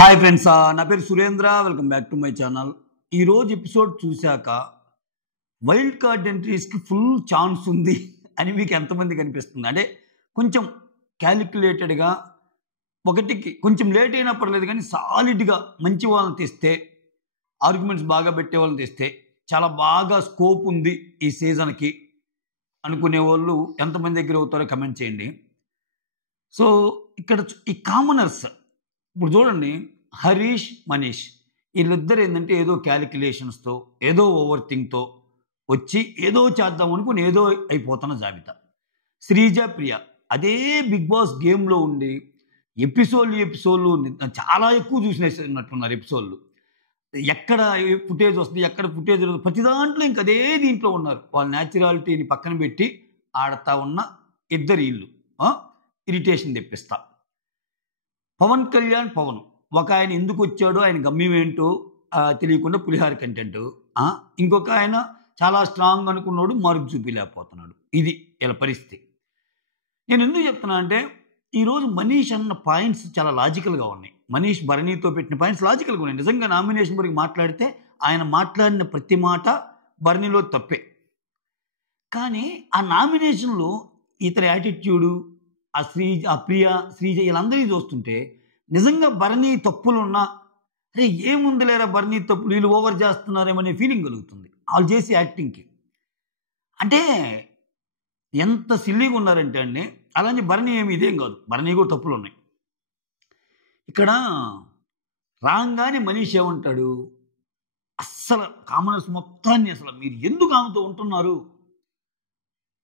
Hi friends, నా పేరు Surendra. Welcome back to my channel. ఈరోజు ఎపిసోడ్ చూశాక వైల్డ్ కార్డ్ ఎంట్రీస్కి ఫుల్ ఛాన్స్ ఉంది అని మీకు ఎంతమంది కనిపిస్తుంది? అంటే కొంచెం క్యాలిక్యులేటెడ్గా, ఒకటికి కొంచెం లేట్ అయినా పర్లేదు కానీ సాలిడ్గా మంచి వాళ్ళని తెస్తే, ఆర్గ్యుమెంట్స్ బాగా పెట్టే వాళ్ళని తెస్తే చాలా బాగా స్కోప్ ఉంది ఈ సీజన్కి అనుకునే వాళ్ళు ఎంతమంది దగ్గర అవుతారో కమెంట్ చేయండి. సో ఇక్కడ ఈ కామనర్స్ ఇప్పుడు చూడండి, హరీష్, మనీష్ వీళ్ళిద్దరు ఏంటంటే ఏదో క్యాలిక్యులేషన్స్తో, ఏదో ఓవర్ థింక్తో వచ్చి ఏదో చేద్దాం అనుకుని ఏదో అయిపోతున్న జాబితా. శ్రీజ, ప్రియ అదే బిగ్ బాస్ గేమ్లో ఉండి ఎపిసోడ్లు చాలా ఎక్కువ చూసినట్టున్నారు. ఎపిసోడ్లు ఎక్కడ ఫుటేజ్ వస్తుంది, ఎక్కడ ఫుటేజ్ వస్తుంది, ప్రతి దాంట్లో ఇంక అదే దీంట్లో ఉన్నారు. వాళ్ళ న్యాచురాలిటీని పక్కన పెట్టి ఆడుతూ ఉన్న ఇద్దరు వీళ్ళు ఇరిటేషన్ తెప్పిస్తా. పవన్ కళ్యాణ్, పవన్ ఒక ఆయన ఎందుకు వచ్చాడో, ఆయన గమ్యం ఏంటో తెలియకుండా పులిహార కంటెంట్. ఇంకొక ఆయన చాలా స్ట్రాంగ్ అనుకున్నాడు, మార్పు చూపించలేకపోతున్నాడు. ఇది ఇలా పరిస్థితి. నేను ఎందుకు చెప్తున్నా అంటే, ఈరోజు మనీష్ అన్న పాయింట్స్ చాలా లాజికల్గా ఉన్నాయి. మనీష్ భరణితో పెట్టిన పాయింట్స్ లాజికల్గా ఉన్నాయి. నిజంగా నామినేషన్ గురించి మాట్లాడితే ఆయన మాట్లాడిన ప్రతి మాట భరణిలో తప్పే. కానీ ఆ నామినేషన్లో ఇతర యాటిట్యూడు, ఆ ప్రియ, శ్రీజ వీళ్ళందరినీ చూస్తుంటే నిజంగా భరణి తప్పులున్నా, అరే ఏముందిలేరా భరణి తప్పులు, వీళ్ళు ఓవర్ చేస్తున్నారేమనే ఫీలింగ్ కలుగుతుంది వాళ్ళు చేసే యాక్టింగ్కి. అంటే ఎంత సిల్లీగా ఉన్నారంటే అండి, అలాంటి భరణి ఏమి ఇదేం కాదు, భరణి కూడా తప్పులు ఉన్నాయి. ఇక్కడ రాగానే మనీష్ ఏమంటాడు, అస్సలు కామనర్స్ మొత్తాన్ని అసలు మీరు ఎందుకు ఆమెతో ఉంటున్నారు,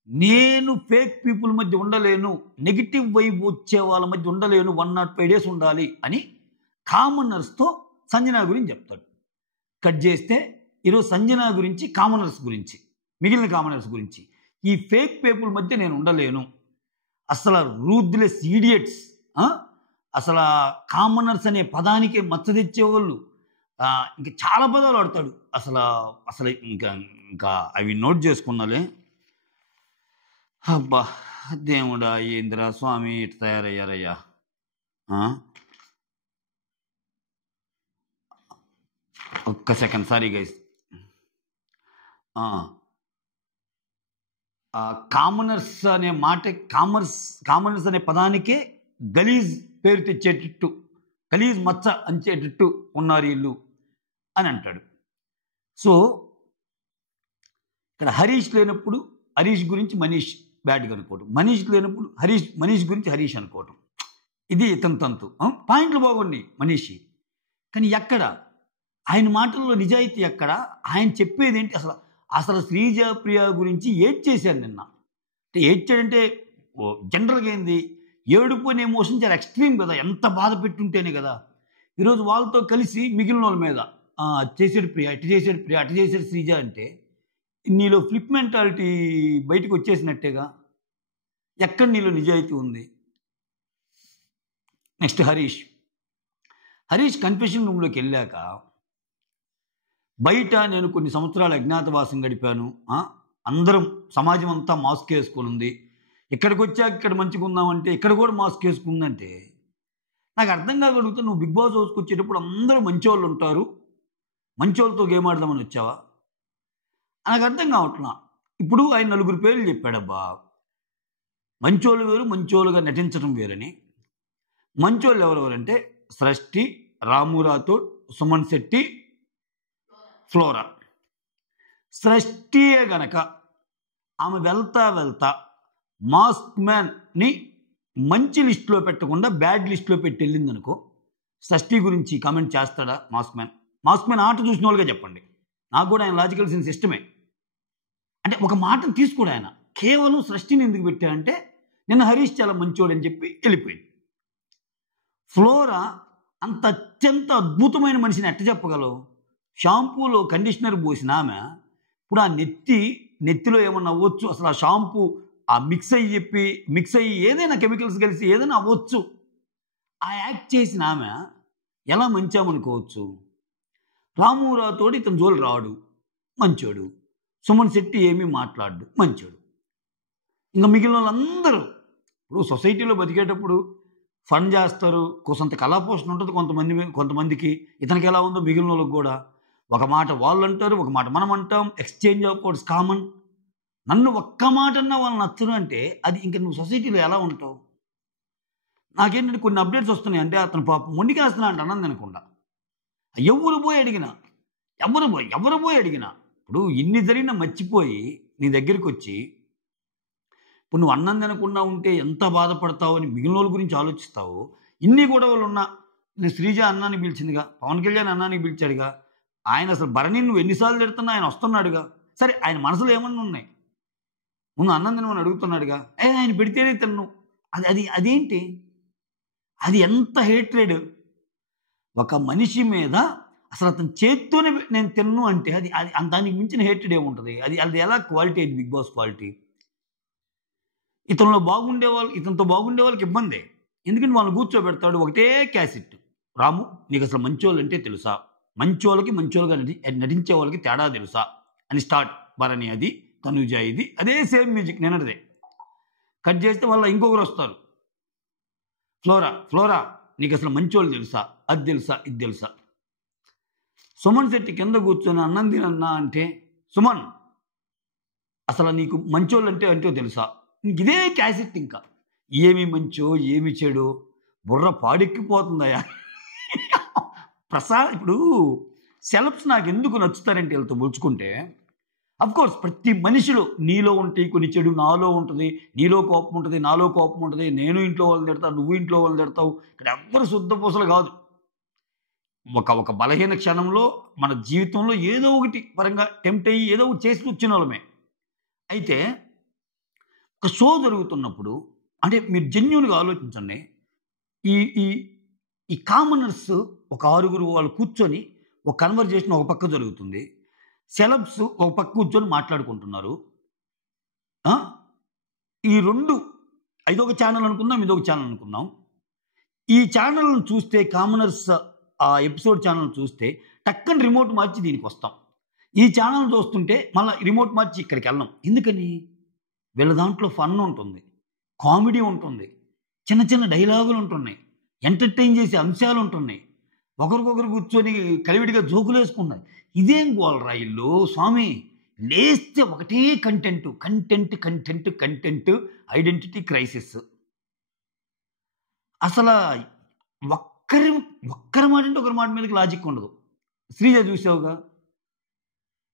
నేను ఫేక్ పీపుల్ మధ్య ఉండలేను, నెగిటివ్ వైబ్ వచ్చే వాళ్ళ మధ్య ఉండలేను, 105 days ఉండాలి అని కామనర్స్తో సంజన గురించి చెప్తాడు. కట్ చేస్తే ఈరోజు సంజన గురించి, కామనర్స్ గురించి, మిగిలిన కామనర్స్ గురించి, ఈ ఫేక్ పీపుల్ మధ్య నేను ఉండలేను, అసలు రూత్లెస్ ఈడియట్స్, అసలు కామనర్స్ అనే పదానికే మచ్చ తెచ్చేవాళ్ళు, ఇంకా చాలా పదాలు ఆడతాడు. అసలు ఇంకా అవి నోట్ చేసుకున్నాలే. అబ్బా దేవుడా, ఏంద్రా స్వామి ఇటు తయారయ్యారయ్యా. ఒక్క సెకండ్, సారీ గైస్. కామనర్స్ అనే మాట, కామనర్స్ అనే పదానికే గలీజ్ పేరు తెచ్చేటట్టు, గలీజ్ మచ్చ అంచేటట్టు ఉన్నారు వీళ్ళు అని అంటాడు. సో ఇక్కడ హరీష్ లేనప్పుడు హరీష్ గురించి మనీష్ బ్యాడ్గా అనుకోవటం, మనీష్ లేనప్పుడు మనీష్ గురించి హరీష్ అనుకోవటం, ఇది ఇతని తంతు. పాయింట్లు బాగుండి మనీషి, కానీ ఎక్కడ ఆయన మాటల్లో నిజాయితీ ఎక్కడ? ఆయన చెప్పేది ఏంటి? అసలు శ్రీజ, ప్రియ గురించి ఏడ్చేశాను నిన్న. అంటే ఏడ్చాడంటే జనరల్గా ఏంది, ఏడుపు అనే ఎమోషన్ చాలా ఎక్స్ట్రీమ్ కదా, ఎంత బాధ పెట్టుంటేనే కదా. ఈరోజు వాళ్ళతో కలిసి మిగిలిన వాళ్ళ మీద చేసాడు ప్రియ, ఇటు చేసాడు ప్రియ, అటు చేసాడు శ్రీజ అంటే నీలో ఫ్లిప్ మెంటాలిటీ బయటకు వచ్చేసినట్టేగా. ఎక్కడ నీలో నిజాయితీ ఉంది? నెక్స్ట్ హరీష్ కన్ఫెషన్ రూమ్లోకి వెళ్ళాక, బయట నేను కొన్ని సంవత్సరాలు అజ్ఞాతవాసం గడిపాను, అందరం సమాజం అంతా మాస్క్ వేసుకొని ఉంది, ఇక్కడికి వచ్చాక ఇక్కడ మంచిగా ఉందామంటే ఇక్కడ కూడా మాస్క్ వేసుకుందంటే నాకు అర్థం కాగలుగుతా. నువ్వు బిగ్ బాస్ హౌస్కి వచ్చేటప్పుడు అందరూ మంచోళ్ళు ఉంటారు, మంచోళ్ళతో గేమ్ ఆడదామని వచ్చావా? నాకు అర్థం కావట్లా. ఇప్పుడు ఆయన 4 పేర్లు చెప్పాడబ్బా. మంచోళ్ళు వేరు, మంచోళ్ళుగా నటించడం వేరని. మంచోళ్ళు ఎవరెవరంటే సృష్టి, రాము రాథోడ్, సుమన్ శెట్టి, ఫ్లోరా. సృష్టియే గనక ఆమె వెళ్తా మాస్క్ మ్యాన్ని మంచి లిస్టులో పెట్టకుండా బ్యాడ్ లిస్టులో పెట్టి వెళ్ళింది అనుకో, సృష్టి గురించి కామెంట్ చేస్తాడా మాస్క్ మ్యాన్ ఆట చూసిన వాళ్ళుగా చెప్పండి. నాకు కూడా ఆయన లాజికల్ సెన్స్ ఇష్టమే. అంటే ఒక మాటను తీసుకోడు ఆయన, కేవలం సృష్టిని ఎందుకు పెట్టాడంటే నిన్న హరీష్ చాలా మంచోడని చెప్పి వెళ్ళిపోయింది. ఫ్లోరా అంత అత్యంత అద్భుతమైన మనిషిని ఎట్ట చెప్పగలవు? షాంపూలో కండిషనర్ పోసిన ఆమె ఇప్పుడు ఆ నెత్తిలో ఏమన్నా అవ్వచ్చు, అసలు ఆ షాంపూ మిక్స్ అయ్యి ఏదైనా కెమికల్స్ కలిసి ఏదైనా అవ్వచ్చు. ఆ యాక్ట్ చేసిన ఆమె ఎలా మంచామనుకోవచ్చు? రామురాతోడు ఇతను జోలు రాడు, మంచోడు. సుమన్ శెట్టి ఏమీ మాట్లాడు, మంచోడు. ఇంకా మిగిలిన వాళ్ళందరూ ఇప్పుడు సొసైటీలో బతికేటప్పుడు ఫన్ చేస్తారు, కొంత కళాపోషణ ఉంటుంది కొంతమందికి. ఇతనికి ఎలా ఉందో మిగిలిన వాళ్ళకి కూడా. ఒక మాట వాళ్ళు అంటారు, ఒక మాట మనం అంటాం. Exchange of words common. నన్ను ఒక్క మాట అన్నా వాళ్ళు నచ్చరు అంటే అది ఇంక నువ్వు సొసైటీలో ఎలా ఉంటావు? నాకేంటంటే కొన్ని అప్డేట్స్ వస్తున్నాయి. అంటే అతను పాపం మొండికేస్తున్నా అంట అన్నం తినకుండా. ఎవరు పోయి అడిగినా, ఎవరు పోయి అడిగినా, ఇప్పుడు ఇన్ని జరిగినా మర్చిపోయి నీ దగ్గరికి వచ్చి, ఇప్పుడు నువ్వు అన్నం తినకుండా ఉంటే ఎంత బాధపడతావు అని మిగిలిన వాళ్ళ గురించి ఆలోచిస్తావు. ఇన్ని గొడవలు ఉన్నా నేను శ్రీజ అన్నానికి పిలిచిందిగా, పవన్ కళ్యాణ్ అన్నానికి పిలిచాడుగా, ఆయన అసలు భరణి నువ్వు ఎన్నిసార్లు తిడుతున్నా ఆయన వస్తున్నాడుగా. సరే ఆయన మనసులో ఏమన్నా ఉన్నాయి, ముందు అన్నం తినమని అడుగుతున్నాడుగా. ఆయన పెడితేనే తిన్ను. అదేంటి? అది ఎంత హేట్రేడ్! ఒక మనిషి మీద అసలు అతని చేత్తోనే నేను తిన్ను అంటే అది అది దానికి మించిన హేట్రేడ్ ఏముంటుంది? అది ఎలా క్వాలిటీ అయింది బిగ్ బాస్ క్వాలిటీ? ఇతనితో బాగుండే వాళ్ళకి ఇబ్బందే. ఎందుకంటే వాళ్ళని కూర్చోబెడతాడు ఒకటే క్యాసెట్. రాము నీకు అసలు మంచోళ్ళు అంటే తెలుసా? మంచోళ్ళుగా నటించే వాళ్ళకి తేడా తెలుసా అని స్టార్ట్. భరణి అది, తనుజ ఇది, అదే సేమ్ మ్యూజిక్ నిన్నటిదే. కట్ చేస్తే వాళ్ళ ఇంకొకరు వస్తారు. ఫ్లోరా నీకు అసలు మంచోళ్ళు తెలుసా? అది తెలుసా, ఇది తెలుసా? సుమన్ శెట్టి కింద కూర్చొని అన్నం తినన్నా అంటే, సుమన్ అసలు నీకు మంచోళ్ళు అంటే తెలుసా? ఇంక ఇదే క్యాసెట్. ఇంకా ఏమి మంచో ఏమి చెడో బుర్ర పాడెక్కిపోతుందయా. ఇప్పుడు సెలబ్స్ నాకు ఎందుకు నచ్చుతారంటే వీళ్ళతో పోల్చుకుంటే, అఫ్కోర్స్ ప్రతి మనిషిలో నీలో ఉంటాయి కొన్ని చెడు, నాలో ఉంటుంది. నీలో కోపం ఉంటుంది, నాలో కోపం ఉంటుంది. నేను ఇంట్లో వాళ్ళని తిడతావు, నువ్వు ఇంట్లో వాళ్ళని తిడతావు. ఇక్కడ ఎవ్వరు శుద్ధపూసలు కాదు. ఒక బలహీన క్షణంలో మన జీవితంలో ఏదో ఒకటి పరంగా టెంప్ట్ అయ్యి ఏదో ఒకటి చేసి వచ్చిన వాళ్ళమే. అయితే ఒక షో జరుగుతున్నప్పుడు అంటే మీరు జెన్యూన్గా ఆలోచించండి. ఈ ఈ ఈ కామనర్స్ ఒక 6 వాళ్ళు కూర్చొని ఒక కన్వర్జేషన్ ఒక పక్క జరుగుతుంది. సెలబ్స్ ఒక పక్క కూర్చొని మాట్లాడుకుంటున్నారు. ఈ రెండు ఇదొక ఛానల్ అనుకుందాం, ఇదొక ఛానల్ అనుకుందాం. ఈ ఛానల్ని చూస్తే కామనర్స్ ఆ ఎపిసోడ్ ఛానల్ చూస్తే టక్కని రిమోట్ మార్చి దీనికి వస్తాం. ఈ ఛానల్ చూస్తుంటే మళ్ళీ రిమోట్ మార్చి ఇక్కడికి వెళ్ళాం. ఎందుకని? వీళ్ళ దాంట్లో ఫన్ ఉంటుంది, కామెడీ ఉంటుంది, చిన్న చిన్న డైలాగులు ఉంటున్నాయి, ఎంటర్టైన్ చేసే అంశాలు ఉంటున్నాయి, ఒకరికొకరు కూర్చొని కలివిడిగా జోకులు వేసుకున్నాయి. ఇదేం గోలరా ఇల్లు స్వామి? లేస్తే ఒకటే కంటెంట్, ఐడెంటిటీ క్రైసిస్. అసలు ఒక్కరి మాట అంటే ఒకరి మాట మీదకి లాజిక్ ఉండదు. శ్రీజ చూసావుగా,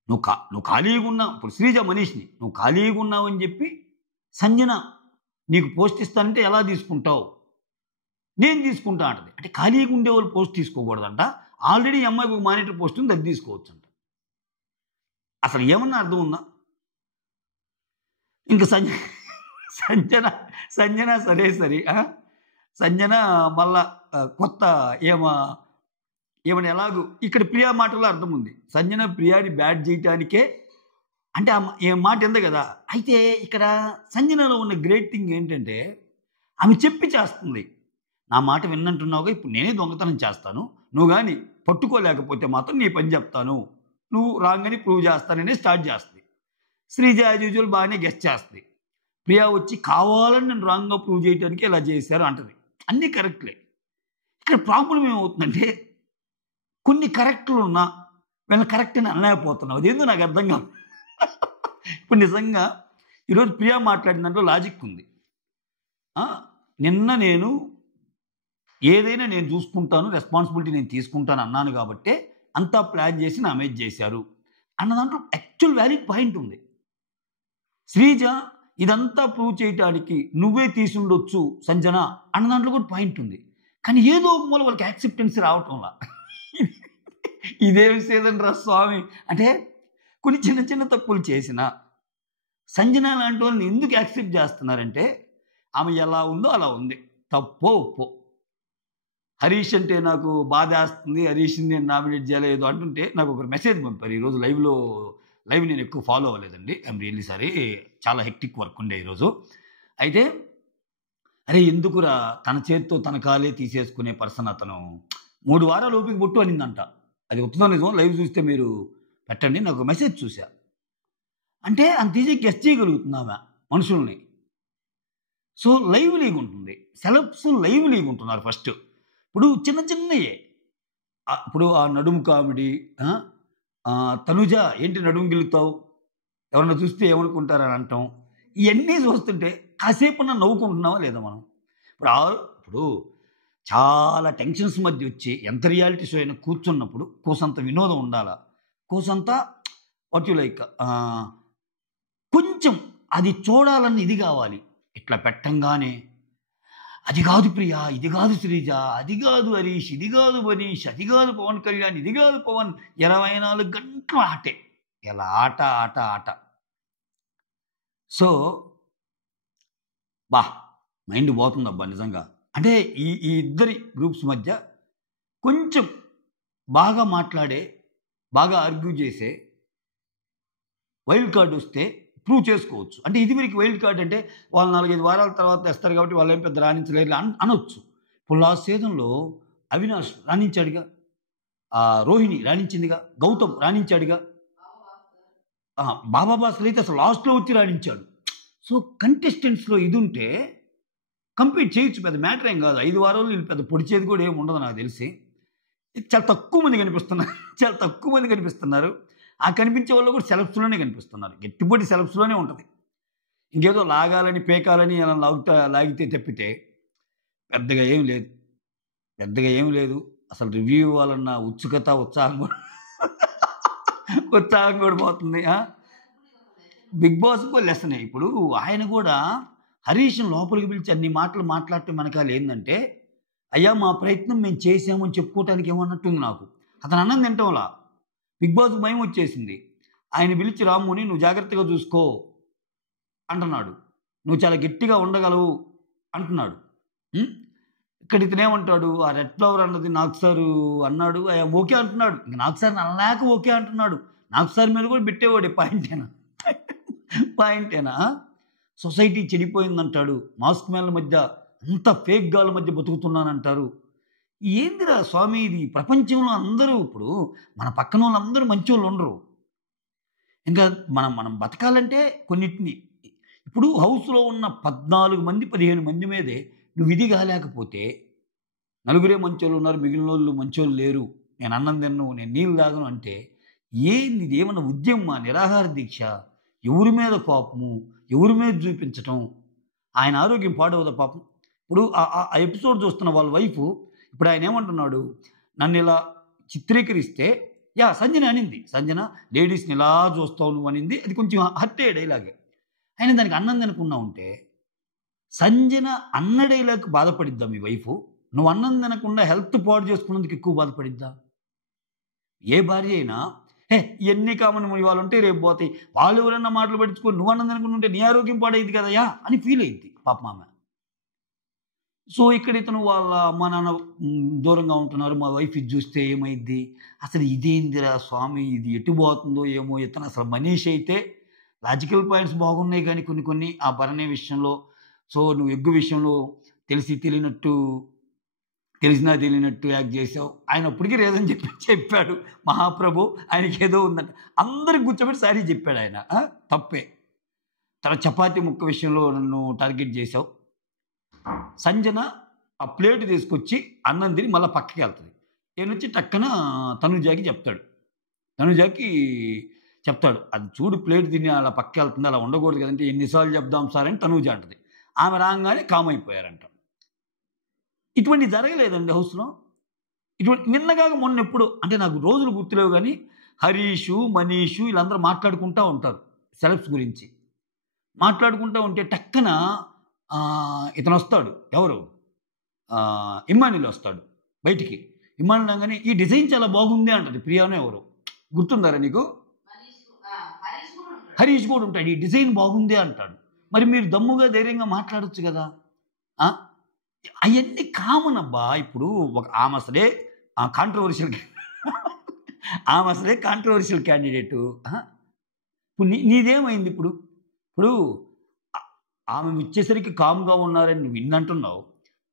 నువ్వు ఖాళీగా ఉన్నావు. ఇప్పుడు శ్రీజ మనీష్ని నువ్వు ఖాళీగా ఉన్నావు అని చెప్పి సంజన నీకు పోస్ట్ ఇస్తానంటే ఎలా తీసుకుంటావు? నేను తీసుకుంటా అంటది. అంటే ఖాళీగా ఉండేవాళ్ళు పోస్ట్ తీసుకోకూడదంట. ఆల్రెడీ అమ్మాయికి ఒక మానిటర్ పోస్ట్ ఉంది, అది తీసుకోవచ్చు అంట. అసలు ఏమన్నా అర్థం ఉందా? ఇంకా సంజన సరే సంజన మళ్ళా కొత్త ఏమని ఎలాగూ ఇక్కడ ప్రియా మాటల్లో అర్థం ఉంది. సంజన ప్రియాని బ్యాట్ చేయటానికే అంటే ఏ మాట ఎందు కదా. అయితే ఇక్కడ సంజనలో ఉన్న గ్రేట్ థింగ్ ఏంటంటే ఆమె చెప్పి చేస్తుంది. నా మాట విన్నంటున్నావుగా, ఇప్పుడు నేనే దొంగతనం చేస్తాను, నువ్వు కానీ పట్టుకోలేకపోతే మాత్రం నీ పని చెప్తాను, నువ్వు రాంగని ప్రూవ్ చేస్తానని స్టార్ట్ చేస్తుంది. శ్రీజ యాజ్ యూజువల్ బాగానే గెస్ట్ చేస్తుంది. ప్రియా వచ్చి కావాలని నేను రాంగ్గా ప్రూవ్ చేయడానికి ఇలా చేశారు అంటది. అన్నీ కరెక్ట్లే. ఇక్కడ ప్రాబ్లం ఏమవుతుందంటే కొన్ని కరెక్ట్లు ఉన్నా వీళ్ళని కరెక్ట్ అని అనలేకపోతున్నావు. అదేందో నాకు అర్థం కాదు. ఇప్పుడు నిజంగా ఈరోజు ప్రియా మాట్లాడిన దాంట్లో లాజిక్ ఉంది. నిన్న నేను ఏదైనా నేను చూసుకుంటాను, రెస్పాన్సిబిలిటీ నేను తీసుకుంటాను అన్నాను కాబట్టే అంతా ప్లాన్ చేసి నా మీద చేశారు అన్న దాంట్లో యాక్చువల్ వ్యాలిడ్ పాయింట్ ఉంది. శ్రీజ ఇదంతా ప్రూవ్ చేయటానికి నువ్వే తీసుండొచ్చు సంజన అన్న దాంట్లో కూడా పాయింట్ ఉంది. కానీ ఏదో ఒక మూల వాళ్ళకి యాక్సెప్టెన్స్ రావటంలా ఇదేమి సేదండి రా స్వామి. అంటే కొన్ని చిన్న చిన్న తప్పులు చేసిన సంజన లాంటి వాళ్ళని ఎందుకు యాక్సెప్ట్ చేస్తున్నారంటే ఆమె ఎలా ఉందో అలా ఉంది, తప్పో ఒప్పో. హరీష్ అంటే నాకు బాధ వేస్తుంది, హరీష్ని నేను నామినేట్ చేయలేదు అంటుంటే నాకు ఒక మెసేజ్ పంపారు ఈరోజు లైవ్ నేను ఎక్కువ ఫాలో అవ్వలేదండి, ఐఎమ్ రియల్లీ సారీ, చాలా హెక్టిక్ వర్క్ ఉండే ఈరోజు. అయితే అరే ఎందుకురా తన చేతితో తన కాలే తీసేసుకునే పర్సన్ అతను 3 వారాలు ఓపిక బొట్టు అనిందంట. అది ఉత్తరం నిజం, లైవ్ చూస్తే మీరు పెట్టండి. నాకు మెసేజ్ చూసా. అంటే అంత ఈజీ గెస్ట్ చేయగలుగుతున్నావా మనుషుల్ని? సో లైవ్లీగా ఉంటుంది. సెలబ్స్ లైవ్లీగా ఉంటున్నారు ఫస్ట్. ఇప్పుడు చిన్న చిన్నయే ఇప్పుడు ఆ నడుము కామెడీ, తనుజ ఏంటి నడుము గిల్లుతావు, ఎవరన్నా చూస్తే ఏమనుకుంటారని అంటాం. ఇవన్నీ చూస్తుంటే కాసేపన్నా నవ్వుకుంటున్నామా లేదా మనం? ఇప్పుడు చాలా టెన్షన్స్ మధ్య వచ్చి ఎంత రియాలిటీ షో అయినా కూర్చున్నప్పుడు కోసంత వినోదం ఉండాలా, కోసంత వాట్ యు లైక్ కొంచెం అది చూడాలని ఇది కావాలి. ఇట్లా పెట్టంగానే అది కాదు ప్రియా, ఇది కాదు శ్రీజ, అది కాదు హరీష్, ఇది కాదు మనీష్, అది కాదు పవన్ కళ్యాణ్, ఇది కాదు పవన్, 24 గంటలు ఆటే. ఇలా ఆట ఆట ఆట. సో మైండ్ పోతుందబ్బా నిజంగా. అంటే ఈ ఈ ఇద్దరి గ్రూప్స్ మధ్య కొంచెం బాగా మాట్లాడే, బాగా ఆర్గ్యూ చేసే వైల్డ్ కార్డ్ వస్తే ప్రూవ్ చేసుకోవచ్చు. అంటే ఇదివరకు వైల్డ్ కార్డ్ అంటే వాళ్ళు 4-5 వారాల తర్వాత తెస్తారు కాబట్టి వాళ్ళు ఏం పెద్ద రాణించలేరు అనొచ్చు. ఇప్పుడు లాస్ట్ సీజన్లో అవినాష్ రాణించాడుగా, రోహిణి రాణించిందిగా, గౌతమ్ రాణించాడుగా, బాబా భాస్కర్ అయితే అసలు లాస్ట్లో వచ్చి రాణించాడు. సో కంటెస్టెంట్స్లో ఇది ఉంటే కంప్లీట్ చేయొచ్చు, పెద్ద మ్యాటర్ ఏం కాదు. 5 వారాలు వీళ్ళు పెద్ద పొడిచేది కూడా ఏమి ఉండదు నాకు తెలిసి. చాలా తక్కువ మంది కనిపిస్తున్నారు. ఆ కనిపించే వాళ్ళు కూడా సెలబ్స్లోనే కనిపిస్తున్నారు. గట్టిపొడి సెలబ్స్లోనే ఉంటుంది. ఇంకేదో లాగాలని పేకాలని అలా లాగితే తప్పితే పెద్దగా ఏం లేదు. అసలు రివ్యూ ఇవ్వాలన్న ఉత్సుకత, ఉత్సాహం కూడా పోతుంది. బిగ్ బాస్ కూడా లెసనే. ఇప్పుడు ఆయన కూడా హరీష్ని లోపలికి పిలిచి అన్ని మాటలు మాట్లాడటం వెనకాల ఏంటంటే, అయ్యా మా ప్రయత్నం మేము చేసామని చెప్పుకోవటానికి ఏమన్నట్టుంది నాకు. అతను అన్నం తింటంలా బిగ్ బాస్ భయం వచ్చేసింది. ఆయన పిలిచి రాముని నువ్వు జాగ్రత్తగా చూసుకో అంటున్నాడు, నువ్వు చాలా గట్టిగా ఉండగలవు అంటున్నాడు. ఇక్కడ ఇతనేమంటాడు, ఆ రెడ్ ఫ్లవర్ అన్నది నాకు సారు అన్నాడు, ఓకే అంటున్నాడు. ఇంక నాకు సార్ అనలేక ఓకే అంటున్నాడు. నాకు సార్ మీద కూడా పెట్టేవాడే పాయింటేనా. సొసైటీ చెడిపోయిందంటాడు, మాస్క్ మ్యాన్ల మధ్య అంత ఫేక్ గాల మధ్య బతుకుతున్నానంటారు. ఏందిరా స్వామి ఇది? ప్రపంచంలో అందరూ ఇప్పుడు మన పక్కన వాళ్ళందరూ మంచోళ్ళు ఉండరు. ఇంకా మనం బతకాలంటే కొన్నిటిని ఇప్పుడు హౌస్లో ఉన్న 14 మంది 15 మంది మీదే నువ్వు ఇది కాలేకపోతే, నలుగురే మంచోళ్ళు ఉన్నారు, మిగిలిన వాళ్ళు మంచోళ్ళు లేరు, నేను అన్నం తిన్ను, నేను నీళ్ళు తాగను అంటే ఏంది? ఇది ఏమన్నా ఉద్యమమా, నిరాహార దీక్ష? ఎవరి మీద కోపము, ఎవరి మీద చూపించటం? ఆయన ఆరోగ్యం పాడవదా పాపం? ఇప్పుడు ఆ ఎపిసోడ్ చూస్తున్న వాళ్ళ వైఫ్ ఇప్పుడు ఆయన ఏమంటున్నాడు, నన్ను ఇలా చిత్రీకరిస్తే సంజన అనింది, సంజన లేడీస్ని ఇలా చూస్తావు నువ్వు అనింది. అది కొంచెం హర్ట్ అయ్యే డైలాగే. ఆయన దానికి అన్నం తినకుండా ఉంటే సంజన అన్న డైలాగ్ బాధపడిద్దా మీ వైఫ్? నువ్వు అన్నం తినకుండా హెల్త్ పాడు చేసుకున్నందుకు ఎక్కువ బాధపడిద్దా? ఏ భార్య అయినా ఇవన్నీ కామన్ ఇవాళ ఉంటే రేపు పోతాయి, వాళ్ళు ఎవరన్నా మాటలు పట్టించుకొని నువ్వు అన్నం తినకుండా ఉంటే నీ ఆరోగ్యం పాడైంది కదయా అని ఫీల్ అయింది పాప ఆమె. సో ఇక్కడ ఇతను వాళ్ళ అమ్మ నాన్న దూరంగా ఉంటున్నారు, మా వైఫ్ ఇది చూస్తే ఏమైద్ది, అసలు ఇదేందిరా స్వామి, ఇది ఎటు పోతుందో ఏమో. ఇతను అసలు మనీష్ అయితే లాజికల్ పాయింట్స్ బాగున్నాయి, కానీ కొన్ని ఆ భరణే విషయంలో, సో నువ్వు ఎగ్గు విషయంలో తెలిసినా తెలియనట్టు యాక్ట్ చేసావు. ఆయన అప్పటికీ రీజన్ చెప్పాడు మహాప్రభు, ఆయనకి ఏదో ఉందంట. అందరికి కూర్చోబెట్టి సారీ చెప్పాడు ఆయన, తప్పే. తన చపాతీ ముక్క విషయంలో నన్ను టార్గెట్ చేసావు. సంజన ఆ ప్లేట్ తీసుకొచ్చి అన్నం తిని మళ్ళీ పక్కకి వెళ్తుంది. వచ్చి టక్కన తనుజాకి చెప్తాడు, అది చూడు ప్లేట్ తిని అలా పక్కకి వెళ్తుంది, అలా ఉండకూడదు కదంటే. ఎన్నిసార్లు చెప్దాం సార్ అని తనుజ అంటది. ఆమె రాగానే కామైపోయారంట. ఇటువంటి జరగలేదండి హౌస్లో. ఇటువంటి నిన్నగాక మొన్న ఎప్పుడు అంటే నాకు రోజులు గుర్తులేవు, కానీ హరీషు, మనీషు వీళ్ళందరూ మాట్లాడుకుంటూ ఉంటారు సెలబ్స్ గురించి. మాట్లాడుకుంటూ ఉంటే టక్కన ఇతను వస్తాడు, ఎవరు ఇమ్మానుయల్ వస్తాడు బయటికి. ఇమ్మానుయల్ అనగానే ఈ డిజైన్ చాలా బాగుంది అంటది ప్రియానో ఎవరు, గుర్తుందారా నీకు? హరీష్ కూడా ఉంటాడు, ఈ డిజైన్ బాగుంది అంటాడు. మరి మీరు దమ్ముగా ధైర్యంగా మాట్లాడొచ్చు కదా. అవన్నీ కామన్ అబ్బా. ఇప్పుడు ఆమె అసలే కాంట్రవర్షియల్ క్యాండిడేటు. ఇప్పుడు నీదేమైంది? ఇప్పుడు ఆమె వచ్చేసరికి కామ్గా ఉన్నారని నువ్వు విన్నంటున్నావు.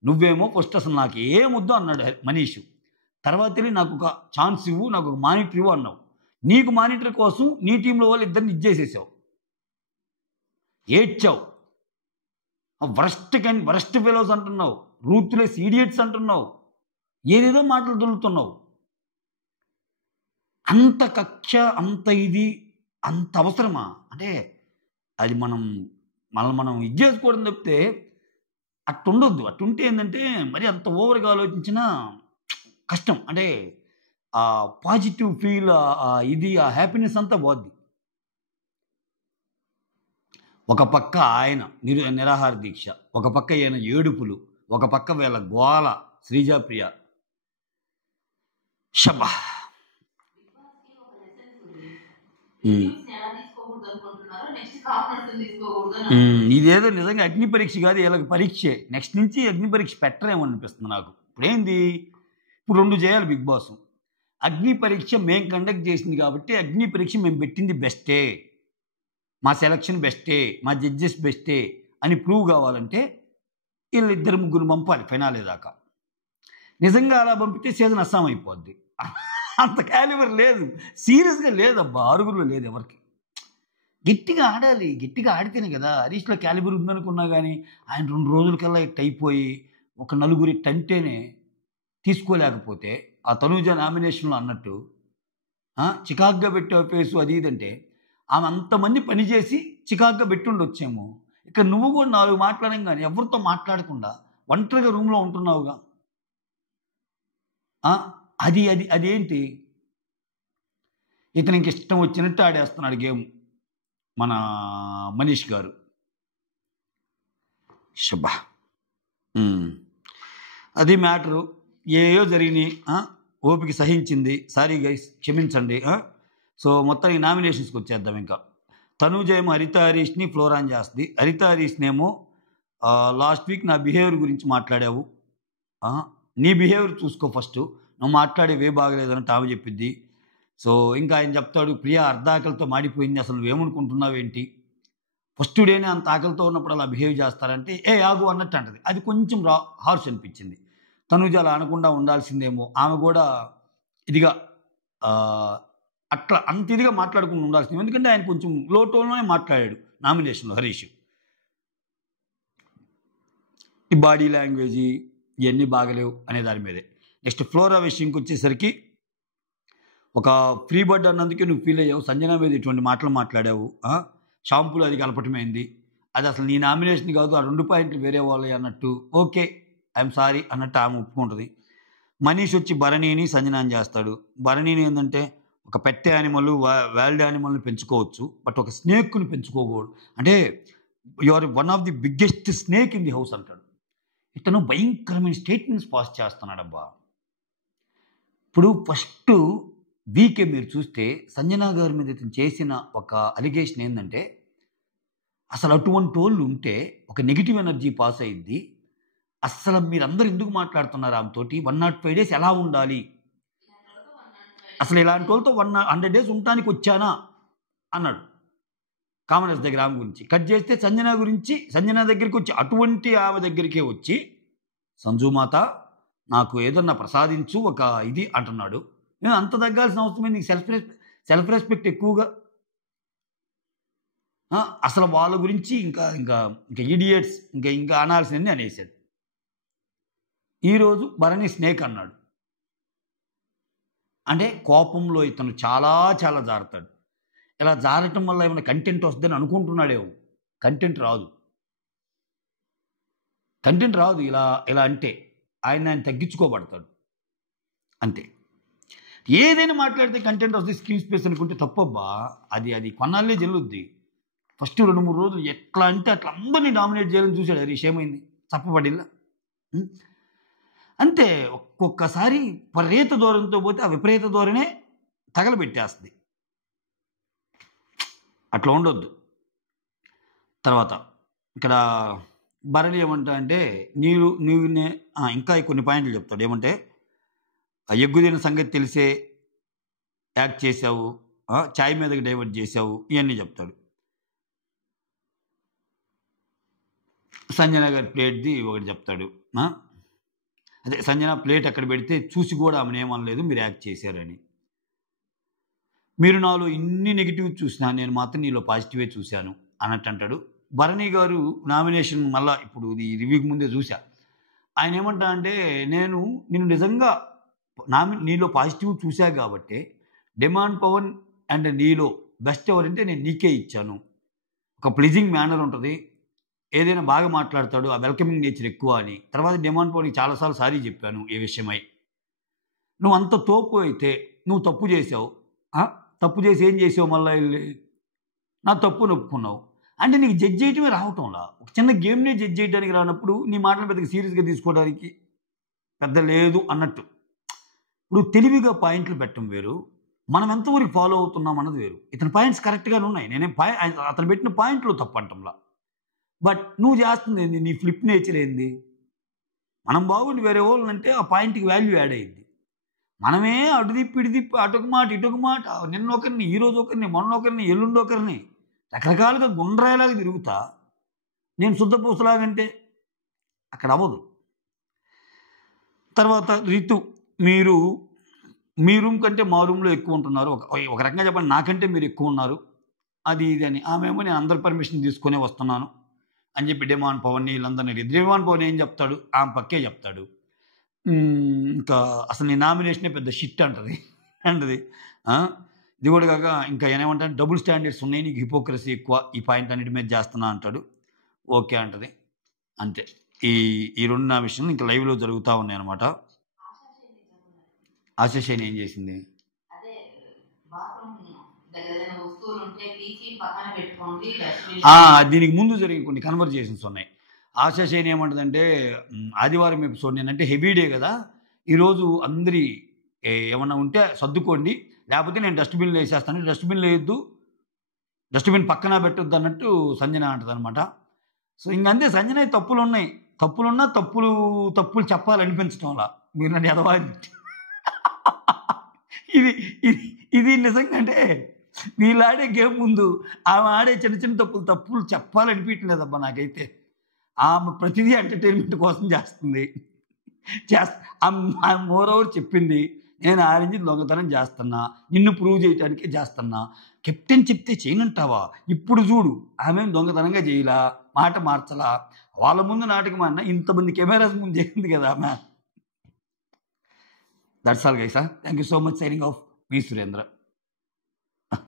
నువ్వేమో ఫస్ట్ అసలు నాకు ఏమొద్దు అన్నాడు మనీష్. తర్వాత వెళ్ళి నాకు ఒక ఛాన్స్ ఇవ్వు, నాకు ఒక మానిటర్ ఇవ్వు అన్నావు. నీకు మానిటర్ కోసం నీ టీంలో వాళ్ళు ఇద్దరిని ఇచ్చేసేసావు, ఏడ్చావు. వరస్ట్ ఫెలోస్ అంటున్నావు, రూత్లెస్ ఈడియట్స్ అంటున్నావు, ఏదేదో మాటలు దొరుకుతున్నావు. అంత కక్ష, అంత ఇది, అంత అవసరమా? అంటే అది మనం ఇది చేసుకోవడం తప్పితే అట్టుండొద్దు. అట్టుంటే ఏంటంటే మరి అంత ఓవర్గా ఆలోచించినా కష్టం. అంటే ఆ పాజిటివ్ ఫీల్, ఇది ఆ హ్యాపీనెస్ అంతా పోద్ది. ఒక పక్క ఆయన నిరాహార దీక్ష, ఒక పక్క ఈయన ఏడుపులు, ఒక పక్క వీళ్ళ గోల, శ్రీజాప్రియ. షబ్బా. ఇదేదో నిజంగా అగ్ని పరీక్ష కాదు, వీళ్ళకి పరీక్షే. నెక్స్ట్ నుంచి అగ్ని పరీక్ష పెట్టరేమో అనిపిస్తుంది నాకు. ఇప్పుడు 2 చేయాలి బిగ్ బాస్. అగ్ని పరీక్ష మేము కండక్ట్ చేసింది కాబట్టి అగ్ని పరీక్ష మేము పెట్టింది బెస్టే, మా సెలక్షన్ బెస్టే, మా జడ్జెస్ బెస్టే అని ప్రూవ్ కావాలంటే వీళ్ళు 2-3 పంపాలి ఫైనాలే దాకా. నిజంగా అలా పంపితే సీజన్ అస్సాం అయిపోద్ది. అంత క్యాలిబర్ లేదు, సీరియస్గా లేదబ్బా. 6గురిలో లేదు ఎవరికి. గట్టిగా ఆడాలి, గట్టిగా ఆడితేనే కదా. హరీష్లో క్యాలిబర్ ఉందనుకున్నా కానీ ఆయన 2 రోజులకల్లా ఇట్ అయిపోయి ఒక 4 అంటేనే తీసుకోలేకపోతే, ఆ తనూజ నామినేషన్లో అన్నట్టు చికాగ్గా పెట్టే ఫేసు అది ఇదంటే ఆమె అంతమంది పనిచేసి చికాగ్గా పెట్టుండొచ్చేమో. ఇక నువ్వు కూడా 4 మాట్లాడడం కానీ ఎవరితో మాట్లాడకుండా ఒంటరిగా రూమ్లో ఉంటున్నావుగా. అది అది అదేంటి? ఇతనికి ఇష్టం వచ్చినట్టు ఆడేస్తున్నాడు గేమ్ మన మనీష్ గారు. శుభా. అది మ్యాటరు. ఏయో జరిగినాయి, ఓపిక సహించింది. సారీ గైస్, క్షమించండి. సో మొత్తానికి నామినేషన్స్కి వచ్చేద్దాం. ఇంకా తనూజ ఏమో హరిత హరీష్ని ఫ్లోరాన్ చేస్తుంది. హరిత హరీష్నేమో లాస్ట్ వీక్ నా బిహేవియర్ గురించి మాట్లాడావు, నీ బిహేవియర్ చూసుకో ఫస్ట్, నువ్వు మాట్లాడే వే బాగలేదని ఆమె చెప్పిద్ది. సో ఇంకా ఆయన చెప్తాడు, ప్రియా అర్ధాకలితో మాడిపోయింది, అసలు నువ్వేమనుకుంటున్నావేంటి, ఫస్ట్ డేనే అంత ఆకలితో ఉన్నప్పుడు అలా బిహేవ్ చేస్తారంటే ఆగు అన్నట్టు అంటది. అది కొంచెం హార్ష్ అనిపించింది. తనూజ అలా అనకుండా ఉండాల్సిందేమో, ఆమె కూడా ఇదిగా అట్లా అంత ఇదిగా మాట్లాడుకుని ఉండాల్సింది. ఎందుకంటే ఆయన కొంచెం లో టోన్లోనే మాట్లాడాడు నామినేషన్లో హరీష్. ఈ బాడీ లాంగ్వేజ్ ఇవన్నీ బాగలేవు అనే దాని మీదే. నెక్స్ట్ ఫ్లోరా విషయంకి వచ్చేసరికి, ఒక ఫ్రీ బర్డ్ అన్నందుకే నువ్వు ఫీల్ అయ్యావు, సంజన మీద ఇటువంటి మాటలు మాట్లాడావు, షాంపూలు అది కలపటమైంది, అది అసలు నీ నామినేషన్ కాదు, ఆ 2 పాయింట్లు వేరే వాళ్ళే అన్నట్టు. ఓకే, ఐఎమ్ సారీ అన్నట్టు ఆమె ఒప్పుకుంటుంది. మనీష్ వచ్చి భరణిని సంజనాన్ని చేస్తాడు. భరణిని ఏంటంటే ఒక పెట్ యానిమల్, వైల్డ్ యానిమల్ని పెంచుకోవచ్చు, బట్ ఒక స్నేక్ని పెంచుకోకూడదు, అంటే you are one of the biggest snake in the house అంటాడు. ఇతను భయంకరమైన స్టేట్మెంట్స్ పాస్ చేస్తున్నాడబ్బా. ఇప్పుడు ఫస్ట్ వీకే మీరు చూస్తే సంజన గారి మీద ఇతను చేసిన ఒక అలిగేషన్ ఏంటంటే, అసలు అటువంటి వాళ్ళు ఉంటే ఒక నెగిటివ్ ఎనర్జీ పాస్ అయ్యిద్ది, అస్సలు మీరందరూ ఎందుకు మాట్లాడుతున్నారు ఆమెతోటి, 105 days ఎలా ఉండాలి, అసలు ఇలాంటి వాళ్ళతో 100 days ఉండటానికి వచ్చానా అన్నాడు కామనర్స్ దగ్గర ఆమె గురించి. కట్ చేస్తే సంజన గురించి, సంజన దగ్గరికి వచ్చి అటువంటి ఆమె దగ్గరికే వచ్చి, సంజుమాత నాకు ఏదన్నా ప్రసాదించు ఒక ఇది అంటున్నాడు. నేను అంత తగ్గాల్సిన అవసరమే, నీకు సెల్ఫ్ రెస్పెక్ట్ ఎక్కువగా. అసలు వాళ్ళ గురించి ఇంకా ఇంకా ఇంకా ఈడియట్స్ ఇంకా అనాల్సినవి అనేసాడు. ఈరోజు భరణి స్నేక్ అన్నాడు. అంటే కోపంలో ఇతను చాలా చాలా జారుతాడు. ఇలా జారటం వల్ల ఏమైనా కంటెంట్ వస్తుందని అనుకుంటున్నాడేమో. కంటెంట్ రాదు ఇలా ఇలా అంటే ఆయన తగ్గించుకోబడతాడు అంతే. ఏదైనా మాట్లాడితే కంటెంట్ వస్తుంది, స్క్రీన్ స్పేస్ అనుకుంటే తప్పబ్బా. అది కొన్నాళ్ళే జల్లుద్ది. ఫస్ట్ 2-3 రోజులు ఎట్లా అంటే అట్లా అందరినీ డామినేట్ చేయాలని చూశాడు హరీష్. ఏమైంది? చప్పబడిల్లా అంతే. ఒక్కొక్కసారి విపరీత దూరంతో పోతే ఆ విపరీత ధోరణే తగలబెట్టేస్తుంది. అట్లా ఉండొద్దు. తర్వాత ఇక్కడ భరణి ఏమంటా అంటే, నువ్వునే ఇంకా కొన్ని పాయింట్లు చెప్తాడు. ఏమంటే, ఎగ్గుదిన సంగతి తెలిసే యాక్ట్ చేసావు, ఛాయ్ మీదకి డైవర్ట్ చేసావు, ఇవన్నీ చెప్తాడు. సంజన గారి ప్లేట్ది ఒకటి చెప్తాడు. అదే సంజన ప్లేట్ అక్కడ పెడితే చూసి కూడా ఆమెను ఏమనలేదు, మీరు యాక్ట్ చేశారని. మీరు నాలో ఇన్ని నెగిటివ్ చూసినా నేను మాత్రం నీలో పాజిటివే చూశాను అన్నట్టు అంటాడు. భరణి గారు నామినేషన్ మళ్ళా ఇప్పుడు ఇది రివ్యూకి ముందే చూసా. ఆయన ఏమంటా అంటే, నేను నిజంగా నీలో పాజిటివ్ చూసా కాబట్టే డిమాండ్ పవన్ అండ్ నీలో బెస్ట్ ఎవరంటే నేను నీకే ఇచ్చాను. ఒక ప్లీజింగ్ మేనర్ ఉంటది. ఏదైనా బాగా మాట్లాడతాడు. ఆ వెల్కమింగ్ నేచర్ ఎక్కువ అని. తర్వాత డిమాండ్ పవన్‌కి చాలా సార్లు సారీ చెప్పాను ఈ విషయమై. నువ్వు అంత తోపు అయితే నువ్వు తప్పు చేశావు. ఆ! తప్పు చేసి ఏం చేసావు మళ్ళా ఎళ్లి? నా తప్పుని ఒప్పుకున్నావు. అంటే నీకు జడ్జ్ చేయటమే రావటంలా. ఒక చిన్న గేమ్‌నే జడ్జ్ చేయడానికి రానప్పుడు నీ మాటలు పెద్దగా సీరియస్‌గా తీసుకోవడానికి పెద్ద లేదు అన్నట్టు. ఇప్పుడు తెలివిగా పాయింట్లు పెట్టడం వేరు. మనం ఎంతవరకు ఫాలో అవుతున్నాం అన్నది వేరు. ఇతని పాయింట్స్ కరెక్ట్‌గానే ఉన్నాయి. నేనేం అతను పెట్టిన పాయింట్‌లో తప్పంటంలా. బట్ నువ్వు చేస్తుందేంది? నీ ఫ్లిప్ నేచర్ ఏంది? మనం బాగుండి వేరే వాళ్ళనంటే ఆ పాయింట్‌కి వాల్యూ యాడ్ అయ్యిద్ది. మనమే అటు తిప్పి, ఇటు తిప్పి అటొక మాట, ఇటొక మాట నిన్నొకరిని, ఈరోజు ఒకరిని, మొన్నొకరిని, ఎల్లుండొకరిని రకరకాలుగా గుండ్రాయిలాగా తిరుగుతా నేను శుద్ధపూసలాగంటే అక్కడ అవ్వదు. తర్వాత రితు మీరు మీ రూమ్ కంటే మా రూమ్‌లో ఎక్కువుంటున్నారు. ఒక రకంగా చెప్పండి నాకంటే మీరు ఎక్కువున్నారు. అది ఇది అని. ఆమేమో నేను అందరి పర్మిషన్ తీసుకొనే వస్తున్నాను అని చెప్పి డిమాండ్ పవన్‌ని వీళ్ళందరిని అడిగిద్ది. డిమాండ్ పవన్ ఏం చెప్తాడు? ఆమె పక్కే చెప్తాడు. ఇంకా అసలు నీ నామినేషనే పెద్ద షిట్ అంటది. అంటది. ఆ! ఇది కూడా కాక ఇంకా ఏమంటాడు డబుల్ స్టాండర్డ్స్ ఉన్నాయి. నీకు హిపోక్రసీ ఎక్కువ. ఈ పాయింట్ అన్నిటి మీద చేస్తున్నా అంటాడు. ఓకే అంటది. అంతే. ఈ ఈ 2 నామినేషన్‌లు ఇంకా లైవ్‌లో జరుగుతా ఉన్నాయన్నమాట. ఆశా షైని ఏం చేసింది? దీనికి ముందు జరిగిన కొన్ని కన్వర్జేషన్స్ ఉన్నాయి. ఆశా షైని ఏమంటదంటే ఆదివారం ఎపిసోడ్ నేనంటే హెవీ డే కదా! ఈరోజు అందరి ఏమన్నా ఉంటే సర్దుకోండి. లేకపోతే నేను డస్ట్‌బిన్‌లో ఏసేస్తాను. డస్ట్‌బిన్‌లో ఏయొద్దు. డస్ట్‌బిన్ పక్కన పెట్టొద్దు అన్నట్టు సంజన అంటదనమాట. సో ఇంకంతే సంజనయి తప్పులున్నాయి. తప్పులున్నా తప్పులు చెప్పాలనిపించటంలా. మీరు నన్ను ఎదవా ఇది ఇది ఇది నిజంగా అంటే వీళ్ళాడే గేమ్ ముందు ఆమె ఆడే చిన్న చిన్న తప్పులు చెప్పాలనిపియట్లేదబ్బా నాకైతే. ఆమె ప్రతిదీ ఎంటర్‌టైన్‌మెంట్ కోసం చేస్తుంది. ఆమె మోర్ ఓవర్ చెప్పింది. నేను ఆరెంజ్ దొంగతనం చేస్తున్నా. నిన్ను ప్రూవ్ చేయటానికే చేస్తున్నా. కెప్టెన్ చెప్తే చేయనంటావా? ఇప్పుడు చూడు ఆమేం దొంగతనంగా చేయలా. మాట మార్చలా. వాళ్ళ ముందు నాటకం ఆడినా ఇంతమంది కెమెరాస్ ముందు చేసింది కదా ఆమె. That's all guys. Thank you so much. Signing off. Me Surendra.